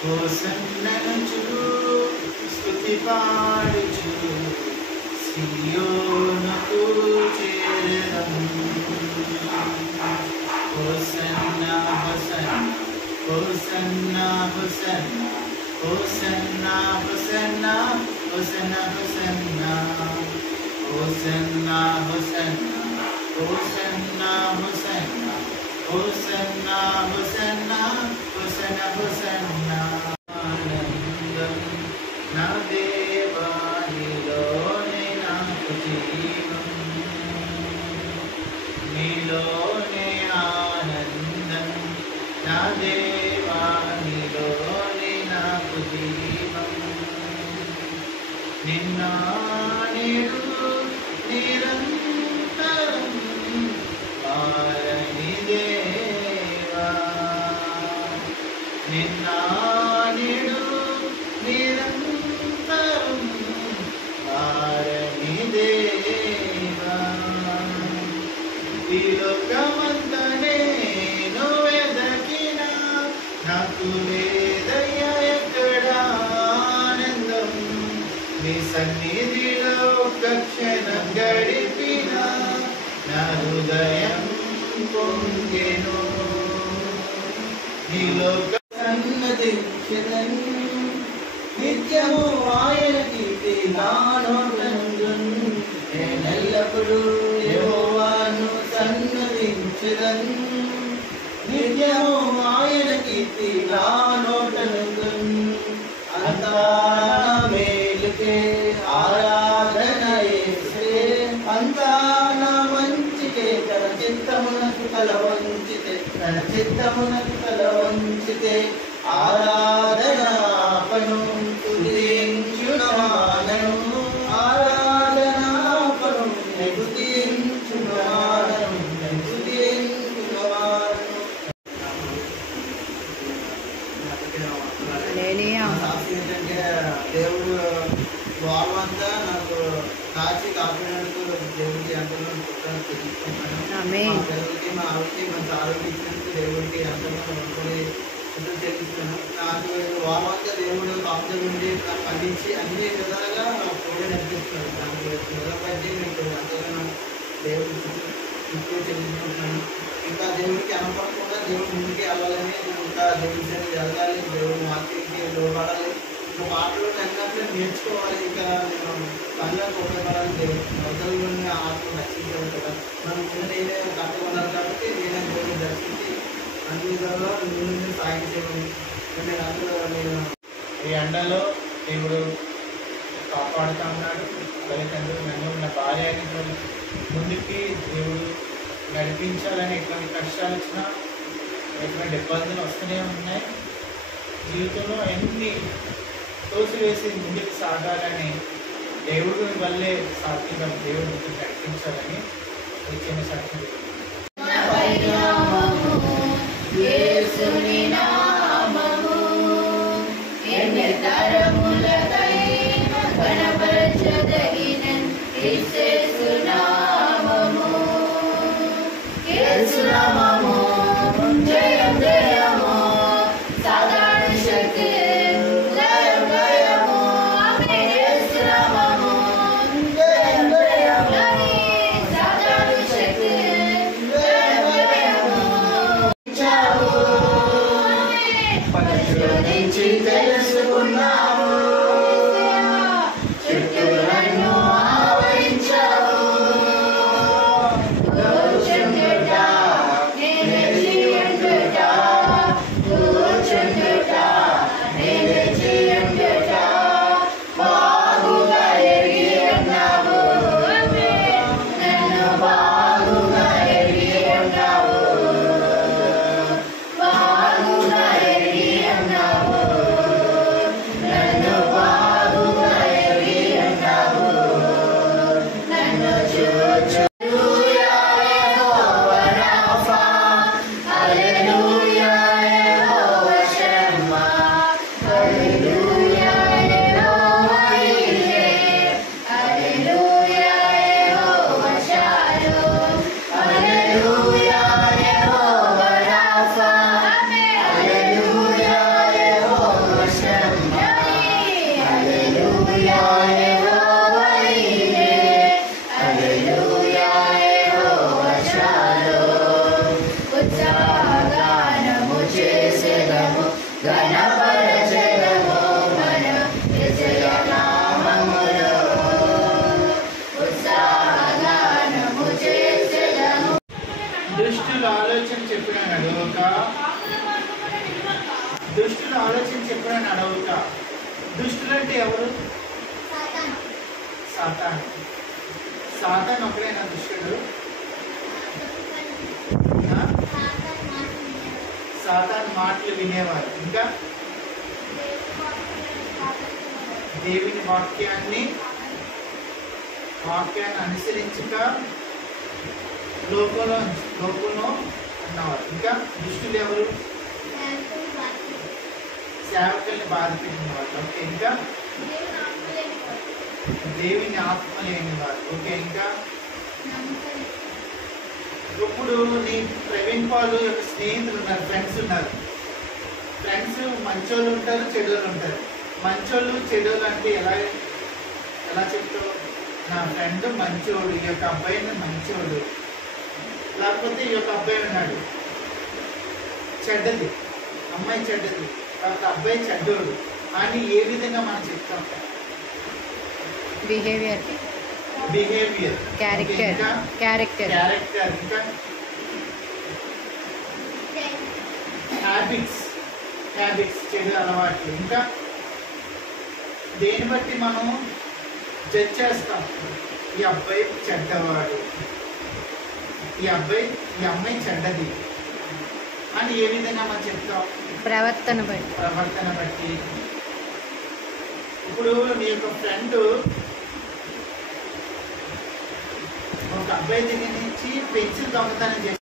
హోసన్ననుచు స్తుతి పాడుచు సియోనుకు చేరెదము. హోసన్నా హోసన్నా హోసన్నా హోసన్నా హోసన్నా హోసన్నా హోసన్నా హోసన్నా హోసన్నా హోసన్నా హోసన్నా హోసన్నా హోసన్నా హోసన్నా హోసన్నా. ఆనందం నా దేవా నీలోనే నాకు జీవం, నీలోనే ఆనందం నా దేవా నీలోనే నాకు జీవం. నిన్న నేడు నిరంతరం మారని దేవా, నిన్న నేడు నిరంతరం మారని దేవా. ఈ లోకమంతా నేను వెదకిన నాకు లేదయ్యా ఎక్కడ ఆనందం, నీ సన్నిధిలో ఒక్క క్షణం గడిపిన నా హృదయం పొంగెను. నీ లోక సన్నదించెదను నిత్యము ఆయన కీర్తి నా నోటందున్, నేనెల్లప్పుడూ యెహోవాను సన్నదించెదను నిత్యము ఆయన కీర్తి నా నోటందున్. అంతా మేలుకే ఆరాధన యేసే, అంతా నా మంచికే తన చిత్తమునకు తల వంచితే, తన చిత్తమునకు తల వంచితే ఆరాధన ఆపను స్తుతించునమానను, ఆరాధన ఆపను స్తుతించునమానను స్తుతించునమానను. ఏంటంటే దేవుడు గోడమంతా నాకు కాచి కాపాడినందుకు దేవుడికి ఎంతలో తెలుసుకుంటాను. మా పిల్లలకి మా ఆవిడకి మంచి ఆరోగ్యం ఇచ్చినందుకు దేవుడికి ఎంతలో తెలుస్తాను. నాకు గోడమంతా దేవుడు కాపుదల నుండి నాకు అందించి అన్ని విధాలుగా కూడా నడిపిస్తున్నాను. దానికి నిలబడి మీకు ఎంతగానో దేవుడు ఎక్కువ తెలుసుకుంటున్నాను. ఇంకా దేవుడికి అనపడకుండా దేవుడు ముందుకు వెళ్ళాలని, ఇంకా దేవుడి జరగాలి, దేవుడు వాక్యానికి లోపడాలి, ఇంకా మాటలు అన్నట్లు నేర్చుకోవాలి. ఇంకా నేను పనులకు ఉపయోగపడాలి. దేవుడు మొదలుని ఆత్మ రక్షించాలి కదా. మనం ముందు నేనే కట్టుకున్నాను కాబట్టి నేనే దేవుడిని దర్శించి అన్ని విధాలుగా ముందు సాగించేవాడిని. నేను అందులో నేను ఈ ఎండలో దేవుడు కాపాడుతూ ఉన్నాడు. తల్లిదండ్రులు నన్ను నా భార్యని ముందుకి దేవుడు నడిపించాలని ఎటువంటి కష్టాలు వచ్చినా ఎటువంటి ఇబ్బందులు వస్తూనే ఉన్నాయి. జీవితంలో ఎన్ని తోసివేసి ముందుకు సాగాలని దేవుడు వల్లే సాధ్యంగా దేవుడు ముందుకు నడిపించాలని చిన్న సాక్షి. తెలుసుకున్నాము ఆలోచించి ఎప్పుడైనా అడవుతా, దుష్టులు అంటే ఎవరు? సాతాను. సాతాను ఒకడేనా దుష్టుడు? సాతాను మాటలు వినేవారు. ఇంకా దేవుని వాక్యాన్ని అనుసరించక లోకంలో ఉన్నవారు. ఇంకా దుష్టులు ఎవరు? సేవకుల్ని బాధ పెట్టిన వాళ్ళు. ఓకే. ఇంకా దేవుని ఆత్మ లేని వారు. ఓకే. ఇంకా ఇప్పుడు నీ ప్రవీణ్ పాల్ యొక్క స్నేహితులు ఉన్నారు, ఫ్రెండ్స్ ఉన్నారు. ఫ్రెండ్స్ మంచోళ్ళు ఉంటారు, చెడోళ్ళు ఉంటారు. మంచోళ్ళు చెడోళ్ళు అంటే ఎలా చెప్తావు? నా ఫ్రెండ్ మంచోడు, ఈ యొక్క అబ్బాయి మంచోడు. లేకపోతే ఈ యొక్క అబ్బాయి ఉన్నాడు చెడ్డది, అమ్మాయి చెడ్డది, తర్వాత అబ్బాయి చెడ్డోడు అని ఏ విధంగా మనం చెప్తాం? బిహేవియర్, క్యారెక్టర్, ఇంకా హ్యాబిట్స్, చెడు అలవాట్లు. ఇంకా దేని బట్టి మనం జడ్జ్ చేస్తాం? ఈ అబ్బాయి చెడ్డవాడు, ఈ అమ్మాయి చెడ్డది అని ఏ విధంగా మనం చెప్తాం? ప్రవర్తన బట్టి. ఇప్పుడు నీ యొక్క ఫ్రెండ్ ఒక అబ్బాయి దగ్గర నుంచి పెన్సిల్ దొంగతనం చేస్తాడు.